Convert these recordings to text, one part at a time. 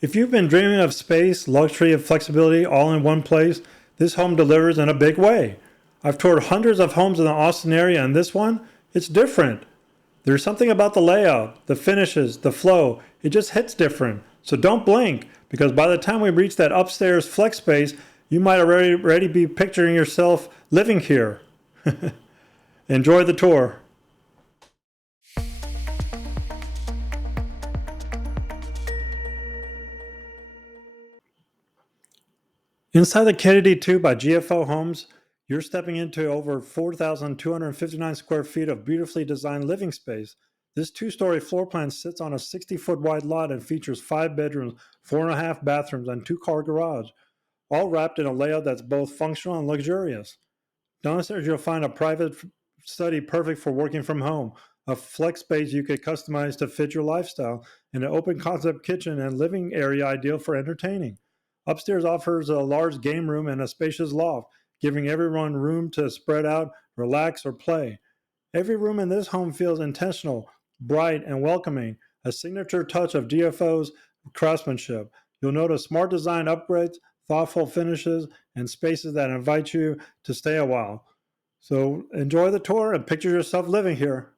If you've been dreaming of space, luxury, and flexibility all in one place, this home delivers in a big way. I've toured hundreds of homes in the Austin area, and this one, it's different. There's something about the layout, the finishes, the flow. It just hits different. So don't blink, because by the time we reach that upstairs flex space, you might already be picturing yourself living here. Enjoy the tour. Inside the Kennedy 2 by GFO Homes, you're stepping into over 4,259 square feet of beautifully designed living space. This two-story floor plan sits on a 60-foot wide lot and features 5 bedrooms, 4.5 bathrooms, and 2-car garage, all wrapped in a layout that's both functional and luxurious. Downstairs, you'll find a private study perfect for working from home, a flex space you could customize to fit your lifestyle, and an open concept kitchen and living area ideal for entertaining. Upstairs offers a large game room and a spacious loft, giving everyone room to spread out, relax, or play. Every room in this home feels intentional, bright, and welcoming, a signature touch of GFO's craftsmanship. You'll notice smart design upgrades, thoughtful finishes, and spaces that invite you to stay a while. So enjoy the tour and picture yourself living here.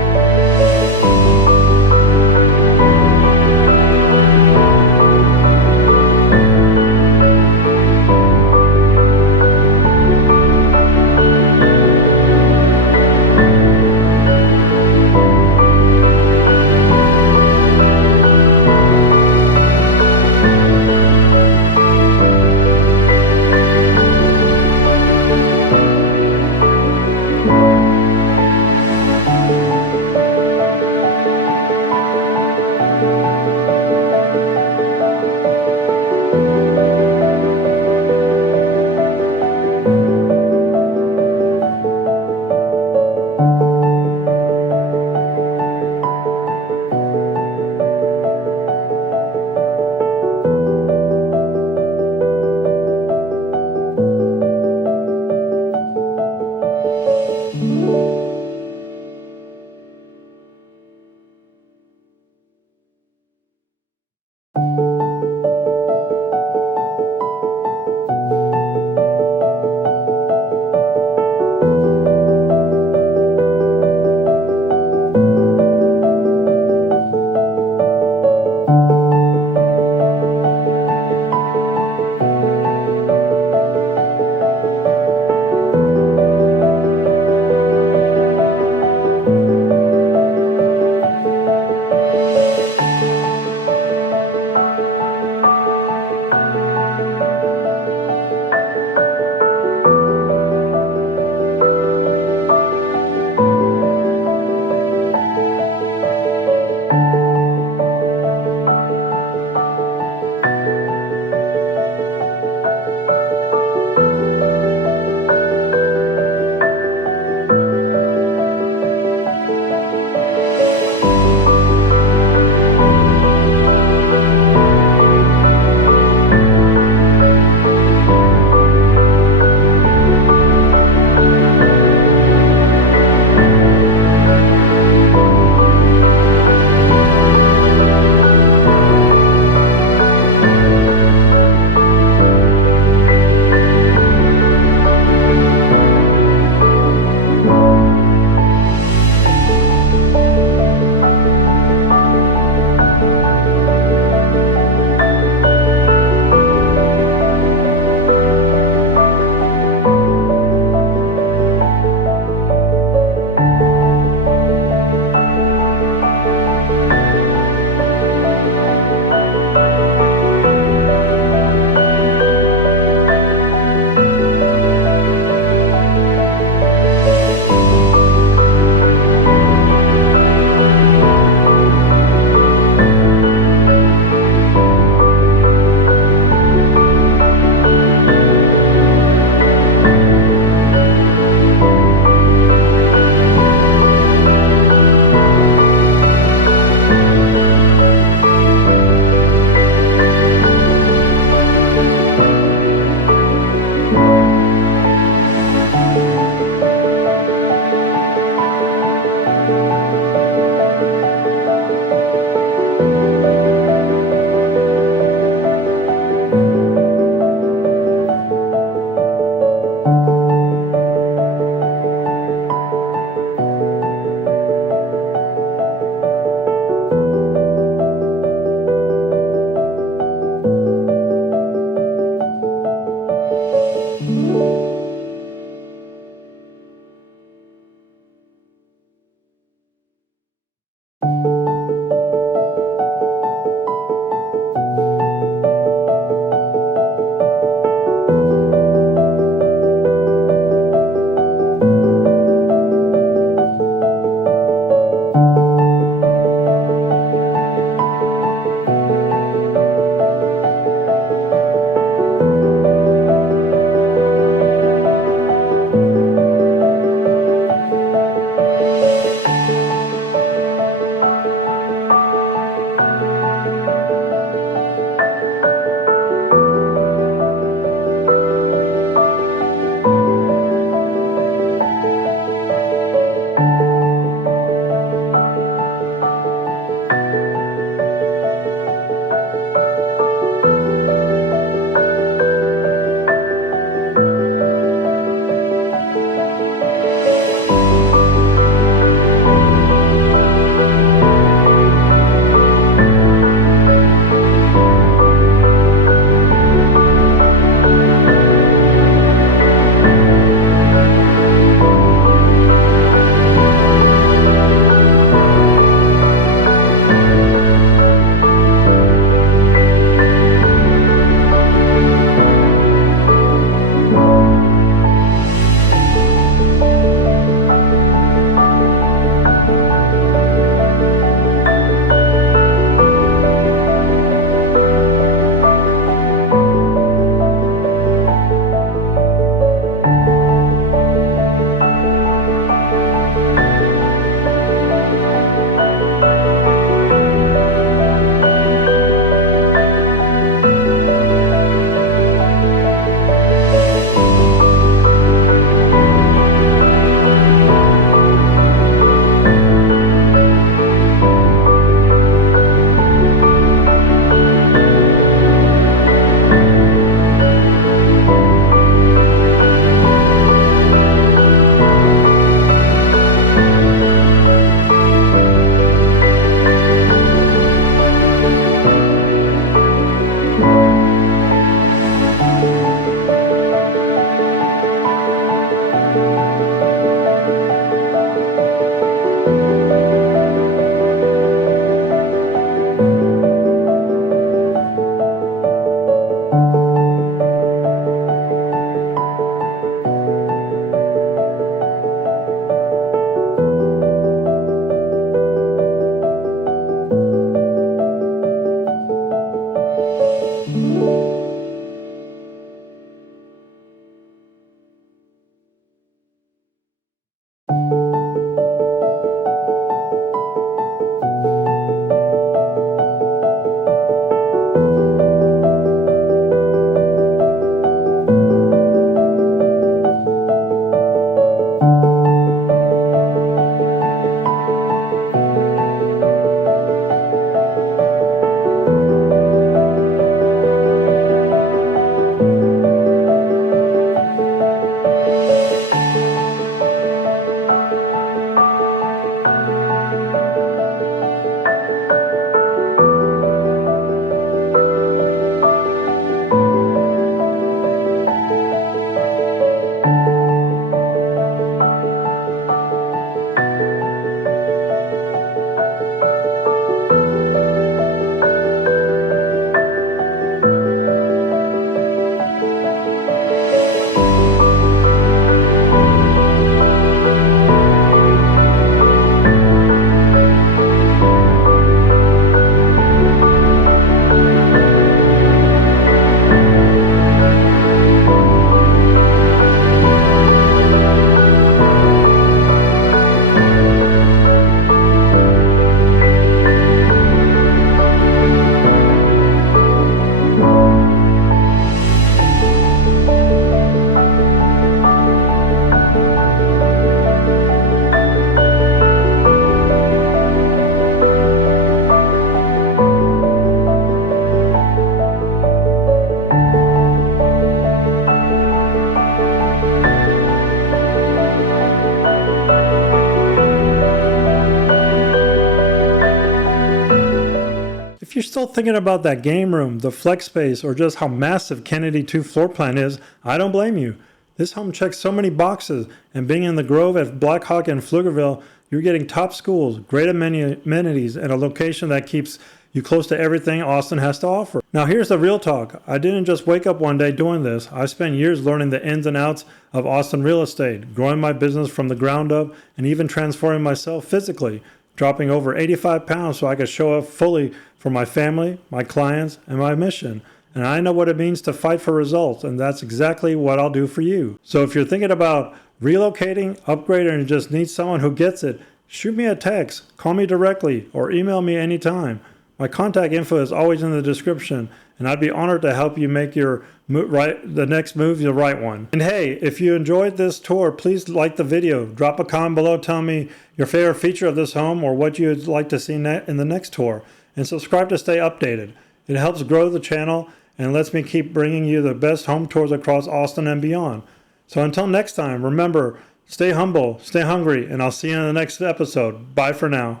you're still thinking about that game room, the flex space, or just how massive Kennedy 2 floor plan is, I don't blame you. This home checks so many boxes, and being in the Grove at Blackhawk and Pflugerville, you're getting top schools, great amenities, and a location that keeps you close to everything Austin has to offer. Now here's the real talk. I didn't just wake up one day doing this. I spent years learning the ins and outs of Austin real estate, growing my business from the ground up, and even transforming myself physically, dropping over 85 pounds so I could show up fully for my family, my clients, and my mission. And I know what it means to fight for results, and that's exactly what I'll do for you. So if you're thinking about relocating, upgrading, and just need someone who gets it, shoot me a text, call me directly, or email me anytime. My contact info is always in the description, and I'd be honored to help you make the next move the right one. And hey, if you enjoyed this tour, please like the video. Drop a comment below telling me your favorite feature of this home or what you'd like to see in the next tour. And subscribe to stay updated. It helps grow the channel and lets me keep bringing you the best home tours across Austin and beyond. So until next time, remember, stay humble, stay hungry, and I'll see you in the next episode. Bye for now.